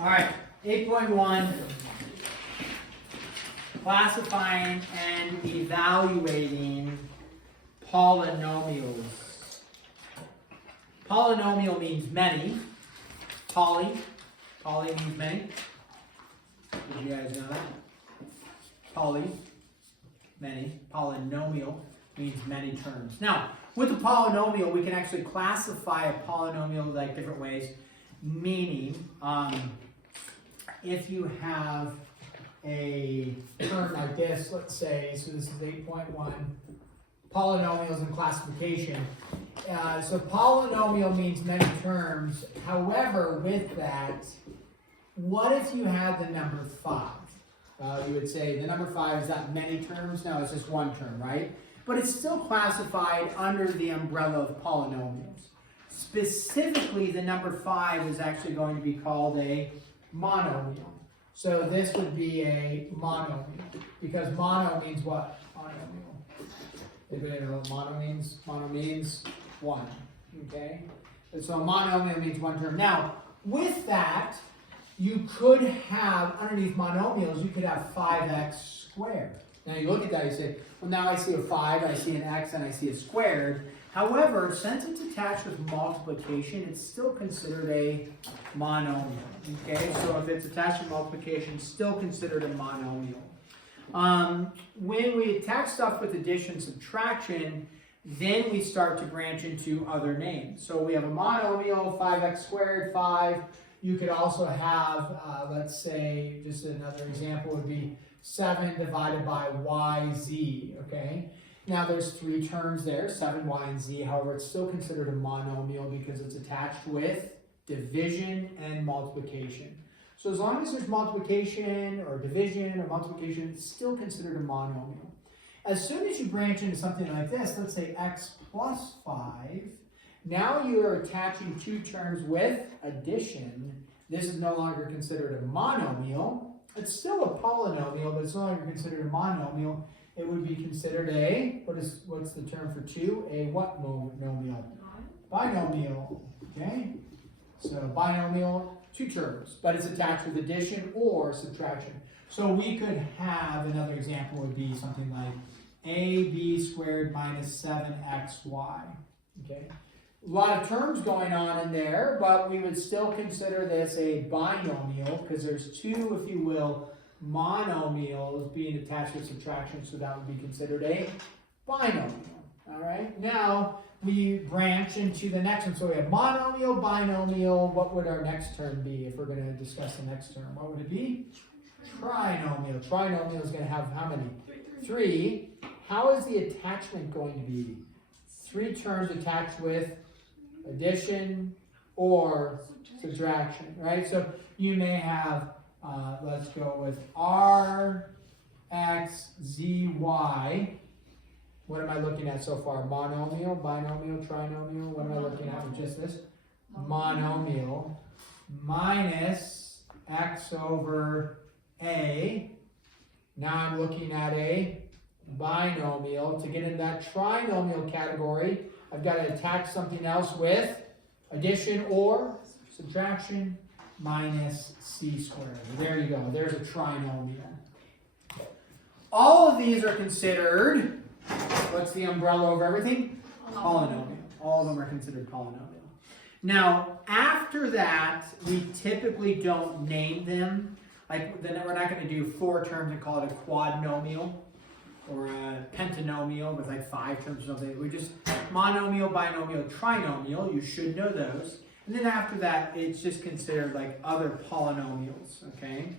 All right, 8.1, classifying and evaluating polynomials. Polynomial means many. Poly means many. Did you guys know that? Poly, many. Polynomial means many terms. Now, with a polynomial, we can actually classify a polynomial like different ways. Meaning, if you have a term like this, let's say, so this is 8.1, polynomials and classification. So polynomial means many terms. However, with that, what if you had the number 5? You would say the number 5 is not many terms. No, it's just one term, right? But it's still classified under the umbrella of polynomials. Specifically, the number 5 is actually going to be called a monomial. So this would be a monomial, because mono means what? Monomial. Anybody know what mono means? Mono means one, okay? And so a monomial means one term. Now, with that, you could have, underneath monomials, you could have 5x squared. Now you look at that, you say, well, now I see a 5, I see an x, and I see a squared. However, since it's attached with multiplication, it's still considered a monomial. Okay, so if it's attached with multiplication, it's still considered a monomial. When we attach stuff with addition, subtraction, then we start to branch into other names. So we have a monomial, 5x squared, 5. You could also have, let's say, just another example would be 7 divided by yz, okay? Now there's 3 terms there, 7, y, and z. However, it's still considered a monomial because it's attached with division and multiplication. So as long as there's multiplication or division or multiplication, it's still considered a monomial. As soon as you branch into something like this, let's say x plus 5, now you are attaching 2 terms with addition. This is no longer considered a monomial. It's still a polynomial, but it's no longer considered a monomial. It would be considered a, what's the term for 2? A what monomial? Binomial, okay? So binomial, 2 terms, but it's attached with addition or subtraction. So we could have, another example would be something like ab squared minus 7xy, okay? A lot of terms going on in there, but we would still consider this a binomial because there's 2, if you will, monomials being attached with subtraction, so that would be considered a binomial. All right, now we branch into the next one. So we have monomial, binomial. What would our next term be if we're going to discuss the next term? What would it be? Trinomial. Trinomial is going to have how many? 3. How is the attachment going to be? 3 terms attached with addition or subtraction, right? So you may have, let's go with r, x, z, y. What am I looking at so far? Monomial, binomial, trinomial. What am I looking at with just this? Monomial minus x over a. Now I'm looking at a binomial. To get in that trinomial category, I've got to attach something else with addition or subtraction minus c squared. There you go. There's a trinomial. All of these are considered, what's the umbrella over everything? Polynomial. All of them are considered polynomial. Now, after that, we typically don't name them. Like, then we're not going to do 4 terms and call it a quadnomial or a pentanomial with like 5 terms or something. We just monomial, binomial, trinomial. You should know those. And then after that, it's just considered like other polynomials, okay?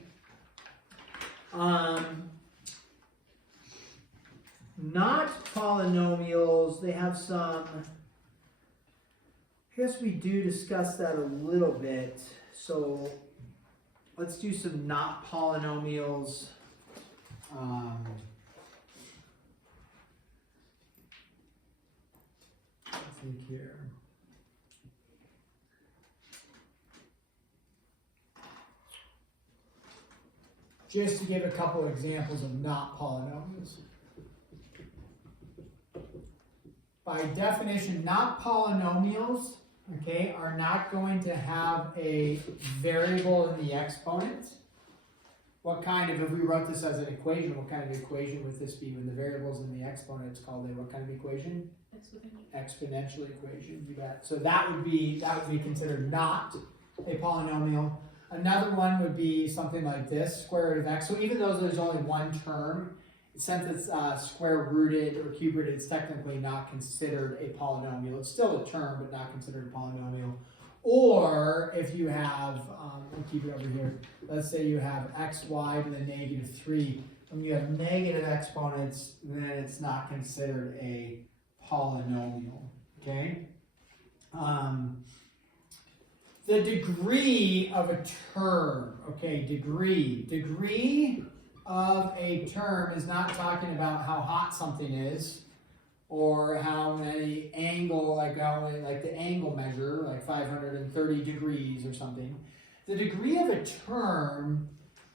Not polynomials, they have some, I guess we do discuss that a little bit. So let's do some not polynomials. Let's think here. Just to give a couple of examples of not polynomials. By definition, not polynomials okay, are not going to have a variable in the exponent. What kind of, if we wrote this as an equation, what kind of equation would this be when the variable's in the exponent? It's called a what kind of equation? Exponential equation. You bet. So that would be considered not a polynomial. Another one would be something like this, square root of x. So even though there's only one term, since it's square rooted or cube rooted, it's technically not considered a polynomial. It's still a term, but not considered a polynomial. Or if you have, I'll keep it over here. Let's say you have xy to the -3. When you have negative exponents, then it's not considered a polynomial. Okay. The degree of a term. Okay, degree of a term is not talking about how hot something is, or how many angle, like the angle measure, like 530 degrees or something. The degree of a term,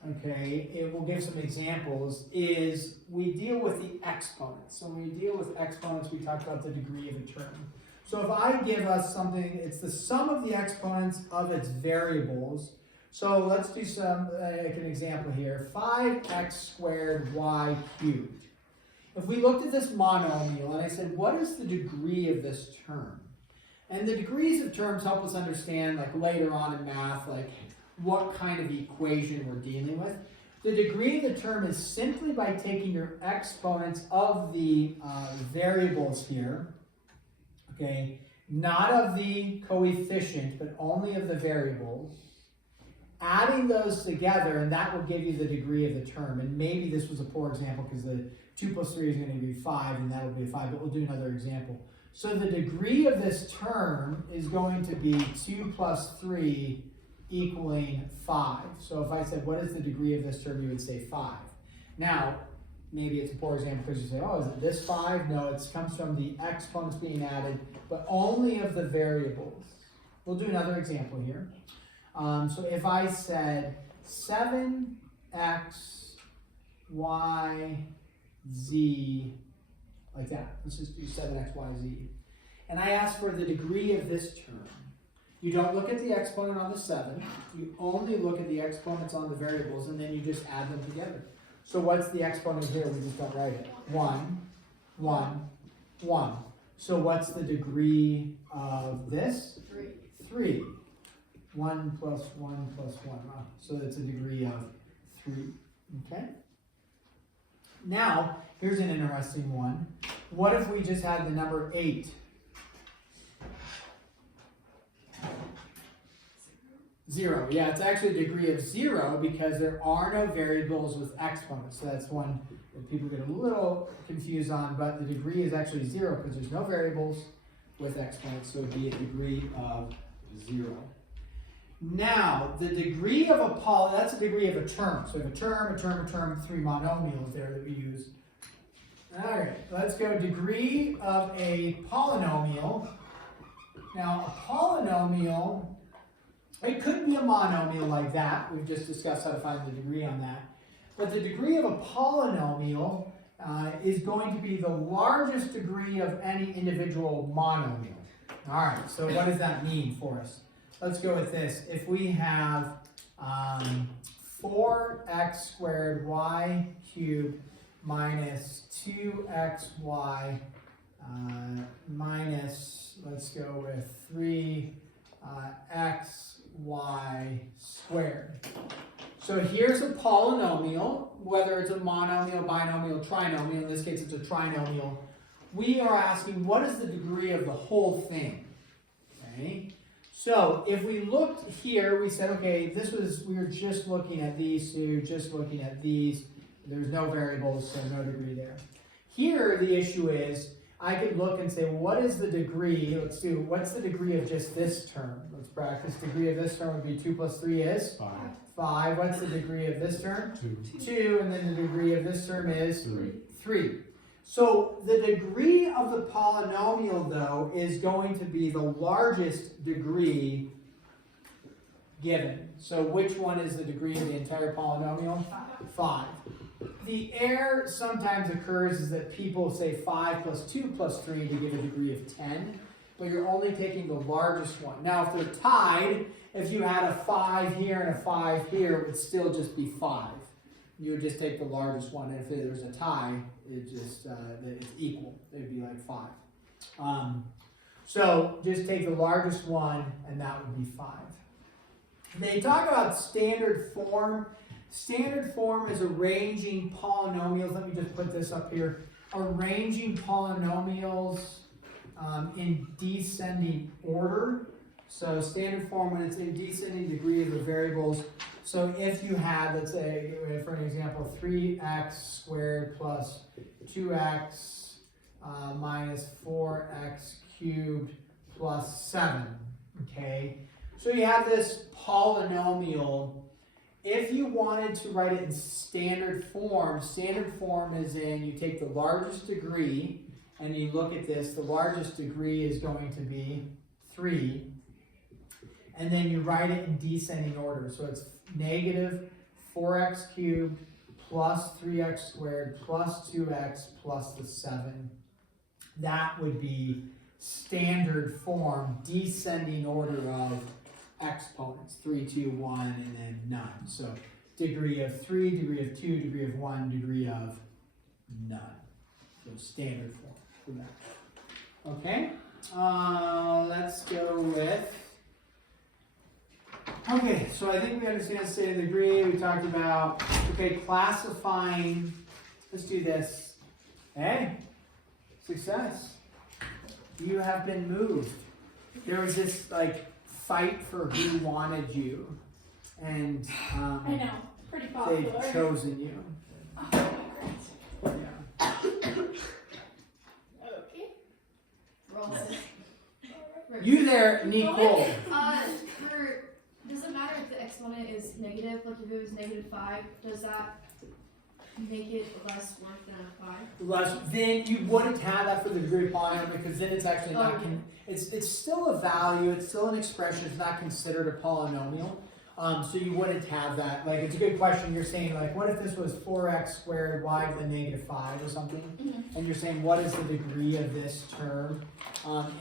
okay, it will give some examples, is we deal with the exponents. So when we deal with exponents, we talk about the degree of a term. So if I give us something, it's the sum of the exponents of its variables. So let's do some, like an example here, 5x squared y cubed. If we looked at this monomial and I said, what is the degree of this term? And the degrees of terms help us understand, like later on in math, like what kind of equation we're dealing with. The degree of the term is simply by taking your exponents of the variables here, okay, not of the coefficient, but only of the variables, adding those together, and that will give you the degree of the term. And maybe this was a poor example because the 2 plus 3 is going to be 5, and that will be a 5, but we'll do another example. So the degree of this term is going to be 2 plus 3 equaling 5. So if I said, what is the degree of this term, you would say 5. Now, maybe it's a poor example because you say, oh, is it this 5? No, it comes from the exponents being added, but only of the variables. We'll do another example here. So if I said 7x, y, z, like that. Let's just do 7x, y, z. And I ask for the degree of this term. You don't look at the exponent on the 7. You only look at the exponents on the variables, and then you just add them together. So what's the exponent here? We just don't write it. 1, 1, 1. So what's the degree of this? 3. 3. 1 plus 1 plus 1. So that's a degree of 3. Okay? Now, here's an interesting one. What if we just had the number 8? 0. Yeah, it's actually a degree of 0 because there are no variables with exponents. So that's one that people get a little confused on, but the degree is actually 0 because there's no variables with exponents, so it would be a degree of 0. Now, the degree of a that's a degree of a term. So we have a term, 3 monomials there that we use. All right, let's go degree of a polynomial. Now, a polynomial, it could be a monomial like that. We've just discussed how to find the degree on that. But the degree of a polynomial is going to be the largest degree of any individual monomial. All right, so what does that mean for us? Let's go with this. If we have 4x squared y cubed minus 2xy minus, let's go with 3xy squared. So here's a polynomial, whether it's a monomial, binomial, trinomial. In this case, it's a trinomial. We are asking, what is the degree of the whole thing? Okay. So if we looked here, we said, okay, we were just looking at these two, just looking at these. There's no variables, so no degree there. Here, the issue is, I could look and say, well, what is the degree? What's the degree of just this term? Let's practice. Degree of this term would be 2 plus 3 is? 5. 5. What's the degree of this term? 2. 2, and then the degree of this term is? 3. 3. So the degree of the polynomial, though, is going to be the largest degree given. So which one is the degree of the entire polynomial? 5. The error sometimes occurs is that people say 5 plus 2 plus 3 to give a degree of 10. but you're only taking the largest one. Now, if they're tied, if you had a 5 here and a 5 here, it would still just be 5. You would just take the largest one, and if there's a tie, it's equal. It would be like 5. So just take the largest one, and that would be 5. They talk about standard form. Standard form is arranging polynomials. Let me just put this up here. Arranging polynomials in descending order. So standard form when it's in descending degree of the variables. So if you had, let's say, for an example, 3x squared plus 2x minus 4x cubed plus 7, okay? So you have this polynomial. If you wanted to write it in standard form is in, you take the largest degree, and you look at this, the largest degree is going to be 3, and then you write it in descending order. So it's negative 4x cubed plus 3x squared plus 2x plus the 7. That would be standard form, descending order of exponents, 3, 2, 1, and then none. So degree of 3, degree of 2, degree of 1, degree of none. So standard form for that. Okay, let's go with, okay, so I think we understand standard degree. We talked about, okay, classifying, let's do this. Hey, success. You have been moved. There was this, like, fight for who wanted you, and I know, pretty popular. they've chosen you. Oh, great. Yeah. Okay. Roll this. You there, Nicole. Does it matter if the exponent is negative? Like if it was -5, does that make it less worth than a 5? Less, then you wouldn't have that for the degree of polynomial, because then it's actually not. It's still a value. It's still an expression. It's not considered a polynomial. So you wouldn't have that. Like, it's a good question. You're saying, like, what if this was 4x squared y to the -5 or something? Mm-hmm. And you're saying, what is the degree of this term?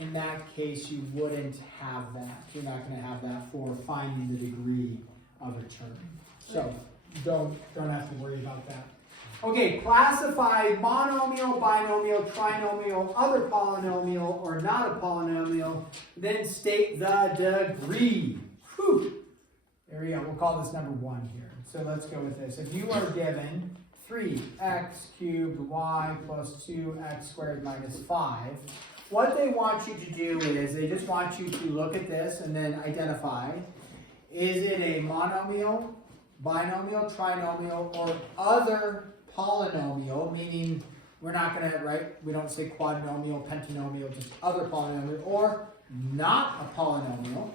In that case, you wouldn't have that. You're not going to have that for finding the degree of a term. So don't have to worry about that. Okay, classify monomial, binomial, trinomial, other polynomial, or not a polynomial. Then state the degree. Whew. There we go. We'll call this number 1 here. So let's go with this. If you are given 3x cubed y plus 2x squared minus 5, what they want you to do is they just want you to look at this and then identify, is it a monomial, binomial, trinomial, or other polynomial, meaning we're not going to, right, we don't say quadnomial, pentanomial, just other polynomial, or not a polynomial.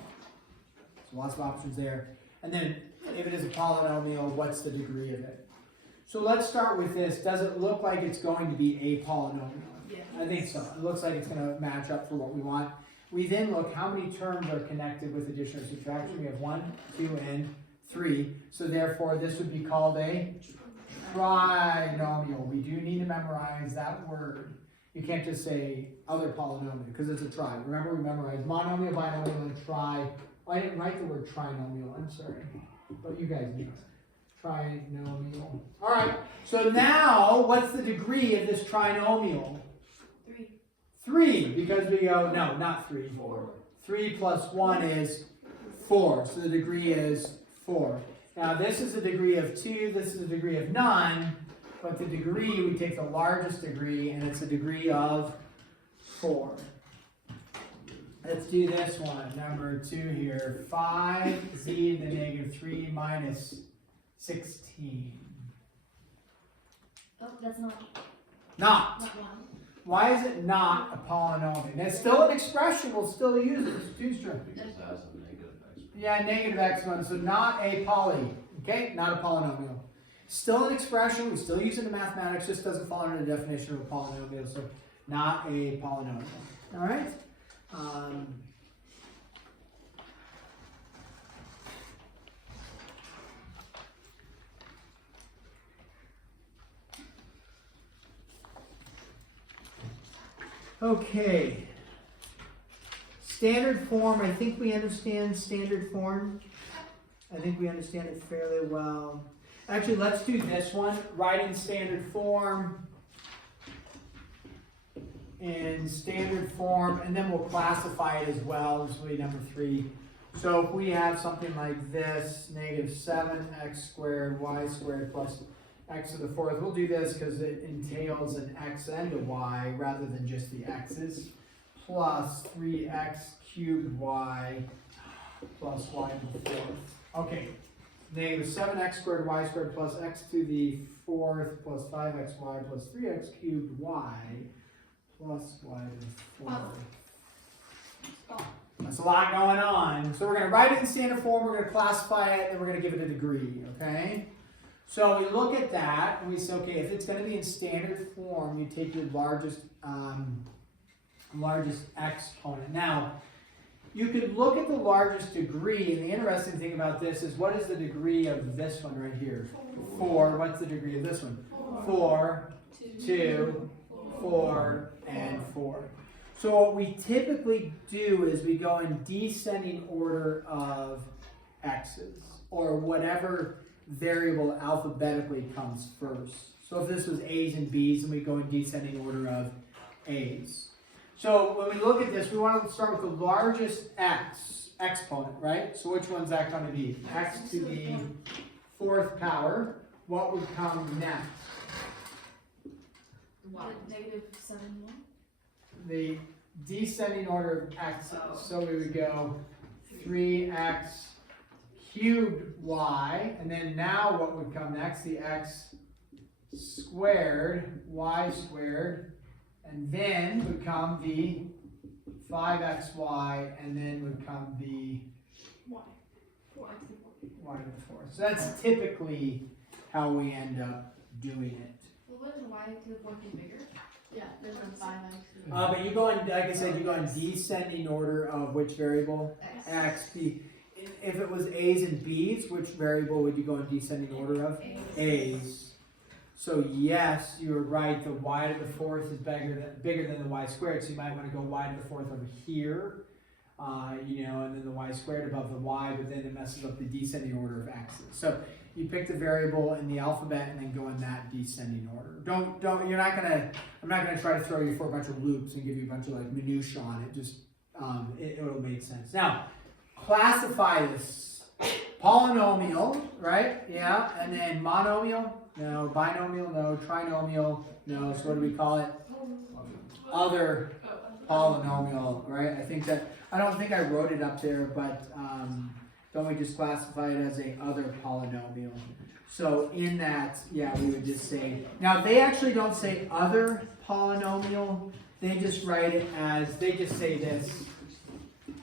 So lots of options there. And then if it is a polynomial, what's the degree of it? So let's start with this. Does it look like it's going to be a polynomial? Yeah. I think so. It looks like it's going to match up for what we want. We then look how many terms are connected with addition or subtraction. We have 1, 2, and 3. So therefore, this would be called a trinomial. We do need to memorize that word. You can't just say other polynomial because it's a tri. Remember, we memorized monomial, binomial, and tri. Oh, I didn't write the word trinomial. I'm sorry. But you guys knew it. Trinomial. All right. So now, what's the degree of this trinomial? 3. 3, because we go, no, not 3. 4. 3 plus 1 is 4. So the degree is 4. Now this is a degree of 2, this is a degree of none, but the degree, we take the largest degree, and it's a degree of 4. Let's do this one, number 2 here. 5z to the -3 minus 16. Oh, that's not Not. 1. Why is it not a polynomial? And it's still an expression, we'll still use it. It's two strings. Yeah, negative exponent, so not a poly. Okay, not a polynomial. Still an expression, we still use it in mathematics, just doesn't fall under the definition of a polynomial, so not a polynomial. All right? Okay. Standard form, I think we understand standard form. I think we understand it fairly well. Actually, let's do this one. Write in standard form. In standard form, and then we'll classify it as well. This will be number 3. So if we have something like this, negative 7x squared y squared plus x to the 4th, we'll do this because it entails an x and a y rather than just the x's, plus 3x cubed y plus y to the 4th. Okay, negative 7x squared y squared plus x to the 4th plus 5xy plus 3x cubed y plus y to the 4th. That's a lot going on. So we're going to write it in standard form, we're going to classify it, and we're going to give it a degree, okay? So we look at that, and we say, okay, if it's going to be in standard form, you take your largest exponent. Now, you could look at the largest degree, and the interesting thing about this is, what is the degree of this one right here? 4. What's the degree of this one? 4, 2, 4, and 4. So what we typically do is we go in descending order of x's, or whatever variable alphabetically comes first. So if this was a's and b's, then we go in descending order of a's. So when we look at this, we want to start with the largest exponent, right? So which one's that going to be? X to the 4th power. What would come next? Negative 7, 1. The descending order of x's. So we would go 3x cubed y, and then now what would come next? The x squared, y squared, and then would come the 5xy, and then would come the Y. 4x and 4. y to the 4th. So that's typically how we end up doing it. Well, wouldn't y to the 4th be bigger? Yeah, there's no 5x. But you go in, like I said, you go in descending order of which variable? X. X. If it was A's and B's, which variable would you go in descending order of? A's. So yes, you're right, the y to the 4th is bigger than the y squared, so you might want to go y to the 4th over here, and then the y squared above the y, but then it messes up the descending order of x's. So you pick the variable in the alphabet and then go in that descending order. I'm not gonna try to throw you for a bunch of loops and give you a bunch of like minutia on it. Just it'll make sense. Now, classify this. Polynomial, right? Yeah, and then monomial, no. Binomial, no. Trinomial, no. So what do we call it? Other polynomial, right? I don't think I wrote it up there, but don't we just classify it as a other polynomial? So in that, yeah, we would just say, now they actually don't say other polynomial, they just write it as, they just say this.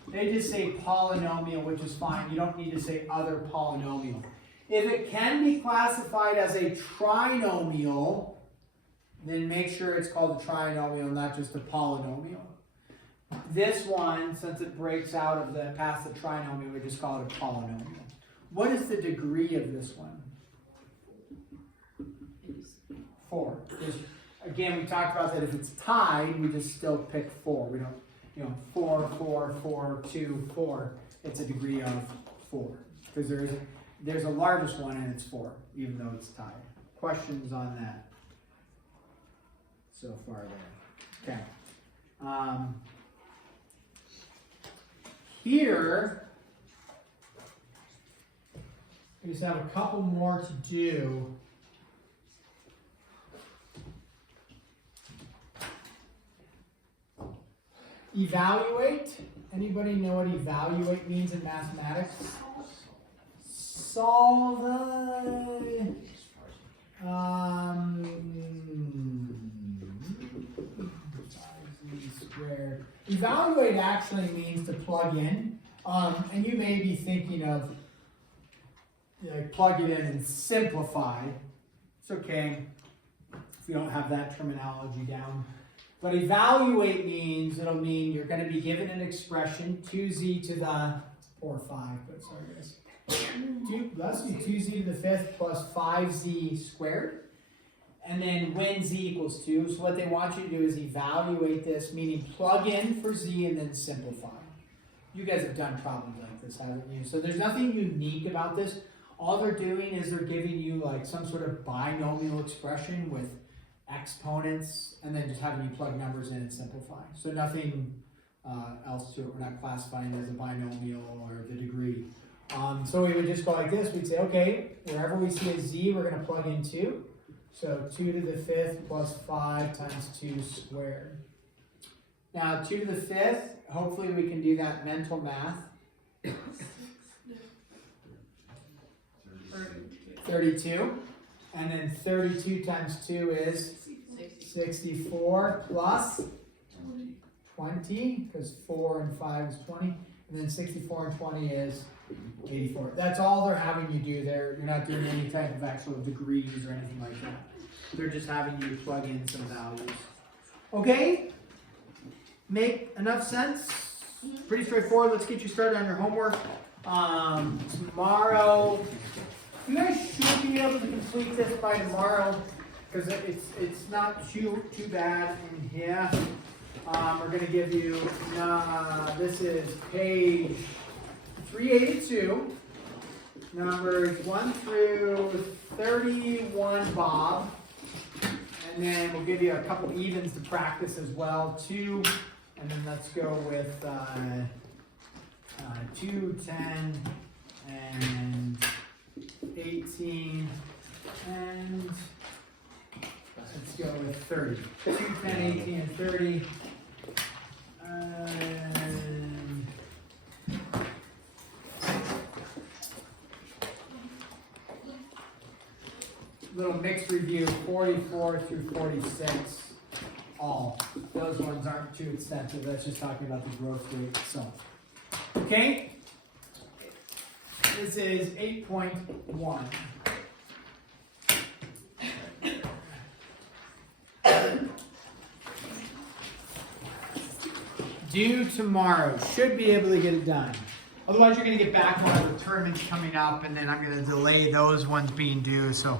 They just say polynomial, which is fine. You don't need to say other polynomial. If it can be classified as a trinomial, then make sure it's called a trinomial, not just a polynomial. This one, since it breaks out of past the trinomial, we just call it a polynomial. What is the degree of this one? 4. Again, we talked about that if it's tied, we just still pick 4. We don't, 4, 4, 4, 2, 4. It's a degree of 4. Because there's a largest one and it's 4, even though it's tied. Questions on that so far there? Okay. Here, we just have a couple more to do. Evaluate. Anybody know what evaluate means in mathematics? Solve squared. Evaluate actually means to plug in, and you may be thinking of plug it in and simplify. It's okay if you don't have that terminology down. But evaluate means, it'll mean you're going to be given an expression, 2z to the, or 5, but sorry guys. 2z to the 5th plus 5z squared. And then when z equals 2. So what they want you to do is evaluate this, meaning plug in for z and then simplify. You guys have done problems like this, haven't you? So there's nothing unique about this. All they're doing is they're giving you like some sort of binomial expression with exponents and then just having you plug numbers in and simplify. So nothing else to it. We're not classifying it as a binomial or the degree. So we would just go like this. We'd say, okay, wherever we see a z, we're going to plug in 2. So 2 to the 5th plus 5 times 2 squared. Now 2 to the 5th, hopefully we can do that mental math. 32. And then 32 times 2 is 64 plus 20, because 4 and 5 is 20. And then 64 and 20 is 84. That's all they're having you do there. You're not doing any type of actual degrees or anything like that. They're just having you plug in some values. Okay? Make enough sense? Pretty straightforward. Let's get you started on your homework. Tomorrow, you guys should be able to complete this by tomorrow because it's not too bad in here. We're going to give you, this is page 382, numbers 1 through 31, Bob. And then we'll give you a couple evens to practice as well, 2. And then let's go with 2, 10, and 18, and let's go with 30. 2, 10, 18, and 30. And little mixed review, 44 through 46. All. Those ones aren't too extensive. That's just talking about the growth rate itself. Okay? This is 8.1. Due tomorrow. Should be able to get it done. Otherwise, you're going to get back on the tournaments coming up, and then I'm going to delay those ones being due. So